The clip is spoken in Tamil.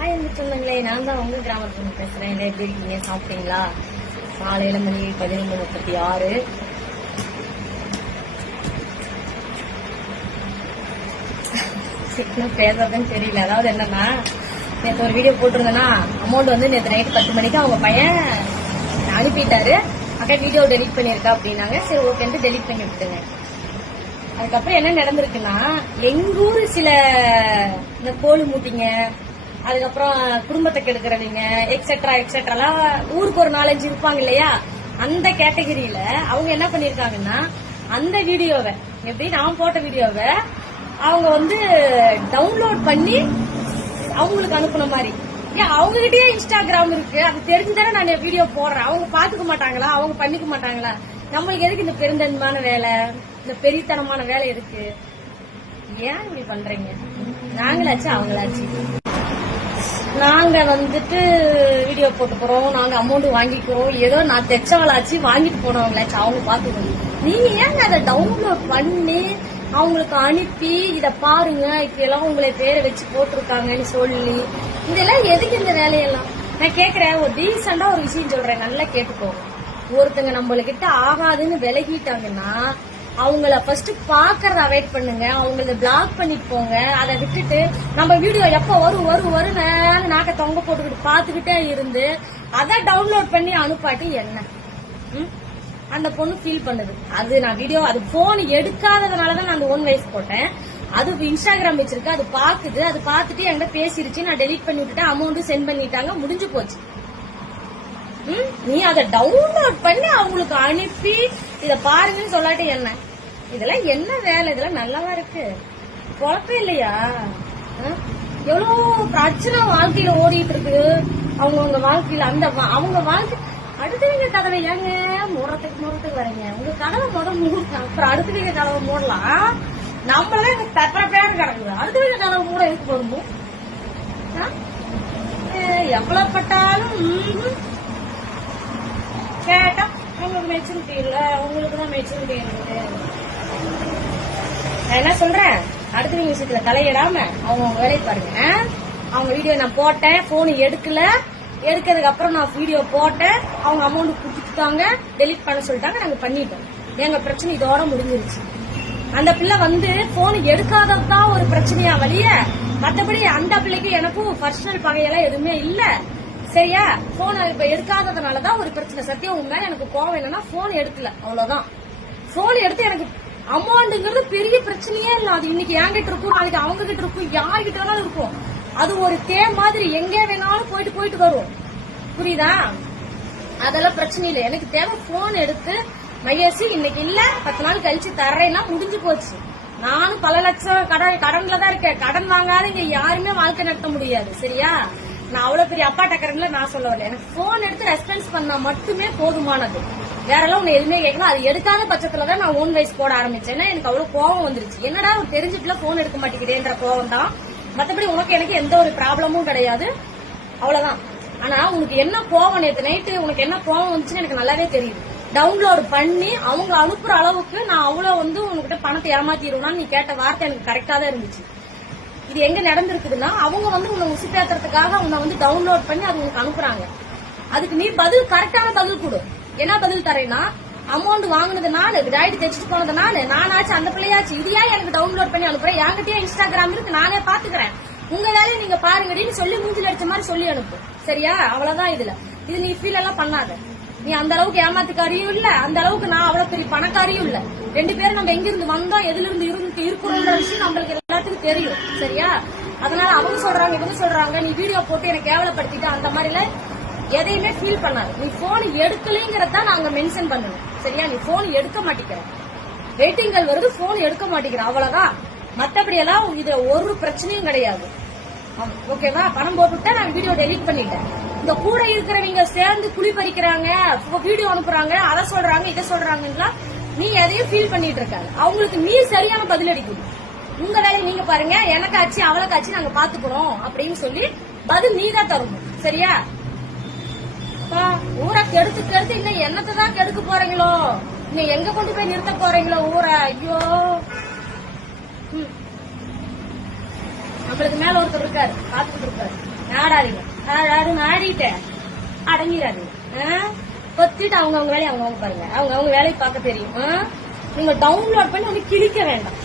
ஹாய் சொந்தங்களே, நான் தான் உங்க கிராமத்துல பேசுறேன். எப்படி இருக்கீங்க? சாப்பிட்டீங்களா? காலையில மணி 11:36. இன்னும் பேசுறதுன்னு தெரியல. அதாவது என்னன்னா, நேற்று ஒரு வீடியோ போட்டிருந்தேன்னா, அமௌண்ட் வந்து நேற்று நைட்டு 10 மணிக்கு அவங்க பையன் அனுப்பிட்டாரு. அக்கா வீடியோ டெலிட் பண்ணிருக்கா அப்படின்னாங்க. சரி ஓகேன்ட்டு டெலிட் பண்ணி விட்டுங்க. அதுக்கப்புறம் என்ன நடந்திருக்குன்னா, எங்க ஊரு சில இந்த கோழி மூட்டிங்க, அதுக்கப்புறம் குடும்பத்தை கெடுக்கிறவங்க எக்ஸெட்ரா எக்ஸெட்ராலாம் ஊருக்கு ஒரு 4-5 இருப்பாங்க இல்லையா, அந்த கேட்டகரியில அவங்க என்ன பண்ணிருக்காங்கன்னா, அந்த வீடியோவை எப்படி நான் போட்ட வீடியோவை அவங்க வந்து டவுன்லோட் பண்ணி அவங்களுக்கு அனுப்புன மாதிரி. ஏன் அவங்க கிட்டயே இன்ஸ்டாகிராம் இருக்கு, அது தெரிஞ்சுதானே நான் வீடியோ போடுறேன். அவங்க பாத்துக்க மாட்டாங்களா? அவங்க பண்ணிக்க மாட்டாங்களா? நம்மளுக்கு எதுக்கு இந்த பெருந்தன்மான வேலை, இந்த பெரியத்தனமான வேலை எதுக்கு? ஏன் இப்படி பண்றீங்க? நாங்களாச்சு அவங்களாச்சு. நாங்க வந்துட்டு வீடியோ போட்டு போறோம், நாங்க அமௌண்ட் வாங்கிக்கிறோம், ஏதோ நான் தைச்சவளாச்சு வாங்கிட்டு போனவங்களாச்சு அவங்க பாத்துக்கணும். நீங்க ஏங்க அதை டவுன்லோட் பண்ணி அவங்களுக்கு அனுப்பி இத பாருங்க இப்ப எல்லாம் உங்களை பேரை வச்சு போட்டிருக்காங்கன்னு சொல்லி, இதெல்லாம் எதுக்கு இந்த வேலையெல்லாம்? நான் கேக்குறேன், ஒரு டீசெண்டா ஒரு விஷயம் சொல்றேன், நல்லா கேட்டுக்கோங்க. ஒருத்தங்க நம்மளுக்கிட்ட ஆகாதுன்னு விலகிட்டாங்கன்னா அவங்கள ஃபர்ஸ்ட் பாக்கறத அவாய்ட் பண்ணுங்க, அவங்கள பிளாக் பண்ணிட்டு போங்க. அதை விட்டுட்டு நம்ம வீடியோ எப்ப வருன்னு நாக்க தொங்க போட்டுக்கிட்டு பாத்துக்கிட்டே இருந்து அதை டவுன்லோட் பண்ணி அனுப்பாட்டி என்ன அந்த பொண்ணு ஃபீல் பண்ணுது. அது நான் வீடியோ அது போன் எடுக்காததுனாலதான் நான் அந்த 1 வயசு போட்டேன். அது இன்ஸ்டாகிராம் வச்சிருக்கு, அது பாக்குது, அது பாத்துட்டு என்கிட்ட பேசிருச்சு, நான் டெலிட் பண்ணி விட்டுட்டேன், அமௌண்ட் சென்ட் பண்ணிட்டாங்க, முடிஞ்சு போச்சு. நீ அதை டவுன்லோட் பண்ணி அவங்களுக்கு அனுப்பி இத பாருங்கன்னு சொல்லாட்டி என்ன? இதெல்லாம் என்ன வேலை? இதெல்லாம் நல்லாவா இருக்கு? குழப்பம் இல்லையா? எவ்வளவு பிரச்சனை வாழ்க்கையில ஓடிட்டு இருக்கு அவங்கவுங்க வாழ்க்கையில. அந்த அவங்க வாழ்க்கை அடுத்தவங்க கதவை ஏங்க மூடுறதுக்கு வரீங்க? உங்க கதவை மூடுங்க, அப்புறம் அடுத்தவங்க கதவை மூடலாம். நம்மளே பெப்பர பேர் கிடக்குது, அடுத்தவங்க கதவை மூட எதுக்கு வருமோ? எவ்வளவு பட்டாலும் கேட்டா உங்களுக்கு மெச்சூரிட்டி இல்ல, உங்களுக்கு தான் மெச்சூரிட்டி இருக்குது. நான் என்ன சொல்றேன், அடுத்தவங்க விஷயத்துல தலையிடாம அவங்க வேலையை பாருங்க. அவங்க வீடியோ நான் போட்டேன், போன் எடுக்கிறதுக்கு அப்புறம் நான் வீடியோ போட்டேன், அவங்க அமௌண்ட் கொடுத்துட்டாங்க, டெலிட் பண்ண சொல்லிட்டாங்க, நாங்க பண்ணிட்டோம். எங்க பிரச்சனை இதோட முடிஞ்சிருச்சு. அந்த பிள்ளை வந்து போன் எடுக்காததான் ஒரு பிரச்சனையா வழிய, மற்றபடி அந்த பிள்ளைக்கு எனக்கும் பர்சனல் பகையெல்லாம் எதுவுமே இல்ல. சரியா? போன் இப்ப எடுக்காததுனாலதான் ஒரு பிரச்சனை. சத்தியம் உண்மை, எனக்கு கோவம் என்னன்னா போன் எடுக்கல, அவ்வளவுதான். போன் எடுத்து எனக்கு அமௌண்ட்ங்கிறது பெரிய பிரச்சனையே இல்ல. அது இன்னைக்கு என்கிட்ட இருக்கும், நாளைக்கு அவங்க கிட்ட இருக்கும், யார்கிட்ட வேணாலும் இருக்கும். அது ஒரு மாதிரி எங்க வேணாலும் போயிட்டு வரும். புரியுதா? அதெல்லாம் பிரச்சனை இல்லை. எனக்கு தேவை போன் எடுத்து மையசி இன்னைக்கு இல்ல 10 நாள் கழிச்சு தர்றேன்னா முடிஞ்சு போச்சு. நானும் பல லட்சம் கடன்ல தான் இருக்கேன். கடன் வாங்காத இங்க யாருமே வாழ்க்கை நடத்த முடியாது. சரியா? நான் அவ்வளவு பெரிய அப்பா டக்கரன்ல நான் சொல்ல வரல. எனக்கு போன் எடுத்து ரெஸ்பான்ஸ் பண்ணா மட்டுமே போதுமானது. வேற எல்லாம் உன்னை எதுவுமே கேட்கணும். அது எடுக்காத பட்சத்துலதான் நான் 1 வயசு போட ஆரம்பிச்சேன்னா எனக்கு அவ்வளவு கோவம் வந்துருச்சு. என்னடா தெரிஞ்சுட்டுல போன் எடுக்க மாட்டேங்கிறேன்ற கோவம் தான். மத்தபடி உனக்கு எனக்கு எந்த ஒரு ப்ராப்ளமும் கிடையாது, அவ்வளவுதான். ஆனா உனக்கு என்ன கோவம், நேற்று நைட்டு உனக்கு என்ன கோவம் வந்துச்சுன்னு எனக்கு நல்லாவே தெரியுது. டவுன்லோட் பண்ணி அவங்க அனுப்புற அளவுக்கு நான் அவ்வளவு வந்து உங்ககிட்ட பணத்தை ஏமாத்திடுவேன். நீ கேட்ட வார்த்தை எனக்கு கரெக்டா தான் இருந்துச்சு. இது எங்க நடந்திருக்குதுன்னா, அவங்க வந்து உன்னை உசுப்பேத்துறதுக்காக உன்னை வந்து டவுன்லோட் பண்ணி அது உனக்கு அனுப்புறாங்க. அதுக்கு நீ கரெக்டான பதில் கொடு. என்ன பதில் தரேன்னா, அமௌண்ட் வாங்கினதுனால ரைட் தைச்சிட்டு போனதுனால நானாச்சு அந்த பிள்ளையாச்சு, இது ஏன் எனக்கு டவுன்லோட் பண்ணி அனுப்புறேன்? என்கிட்டயே இன்ஸ்டாகிராம் இருக்கு, நானே பாத்துக்கிறேன், உங்க வேலையை நீங்க பாருங்கன்னு சொல்லி மூஞ்சில் அடிச்ச மாதிரி சொல்லி அனுப்பு. சரியா? அவ்வளவுதான். இது நீ ஃபீல் எல்லாம் பண்ணாத. நீ அந்த அளவுக்கு ஏமாத்துக்காரியும் இல்ல, அந்த அளவுக்கு நான் அவ்வளவு பெரிய பணக்காரியும் இல்ல. 2 பேரும் நம்ம எங்க இருந்து வந்தோம், எதுல இருந்து இருக்கிறோம்ன்ற விஷயம் நம்மளுக்கு எல்லாத்துக்கும் தெரியும். சரியா? அதனால அவங்க சொல்றாங்க இவங்க சொல்றாங்க, நீ வீடியோ போட்டு எனக்கு கேவலப்படுத்திட்டு அந்த மாதிரில எதையுமே ஃபீல் பண்ணாது. நீ போன் எடுக்கலைங்கிறத நாங்க மென்ஷன் பண்ணணும். சரியா? நீ போன் எடுக்க மாட்டேங்கிற, வெயிட்டிங்கள் வருது, போன் எடுக்க மாட்டேங்கிற, அவ்வளவுதான். மத்தபடி எல்லாம் இது ஒரு பிரச்சனையும் கிடையாது. ஓகேவா? பணம் போட்டுட்டா நான் வீடியோ டெலிட் பண்ணிட்டேன். இந்த கூட இருக்கிறவங்க சேர்ந்து குழி பறிக்கிறாங்க, வீடியோ அனுப்புறாங்க, அதை சொல்றாங்க இதை சொல்றாங்கன்னா நீ எதையும் ஃபீல் பண்ணிட்டு இருக்காது. அவங்களுக்கு நீ சரியான பதில் அடிக்கணும். உங்க வேலையை நீங்க பாருங்க, எனக்காச்சு அவளுக்காச்சு நாங்க பாத்துக்கிறோம் அப்படின்னு சொல்லி பதில் நீ தான் தரணும். சரியா? ஊரை கெடுத்து இன்னும் என்னத்தை தான் கெடுக்க போறீங்களோ, இன்னும் எங்க கொண்டு போய் நிறுத்த போறீங்களோ ஊரை? ஐயோ, நம்மளுக்கு மேல ஒருத்தர் இருக்காரு, பாத்துக்கிட்டு இருக்காரு. ஆடாதீங்க. ஆடிட்டு அடங்கிடாதீங்க. கொத்திட்டு அவங்க வேலையை அவங்க பாருங்க. அவங்க வேலையை பார்க்க தெரியும். நீங்க டவுன்லோட் பண்ணி வந்து கிழிக்க வேண்டாம்.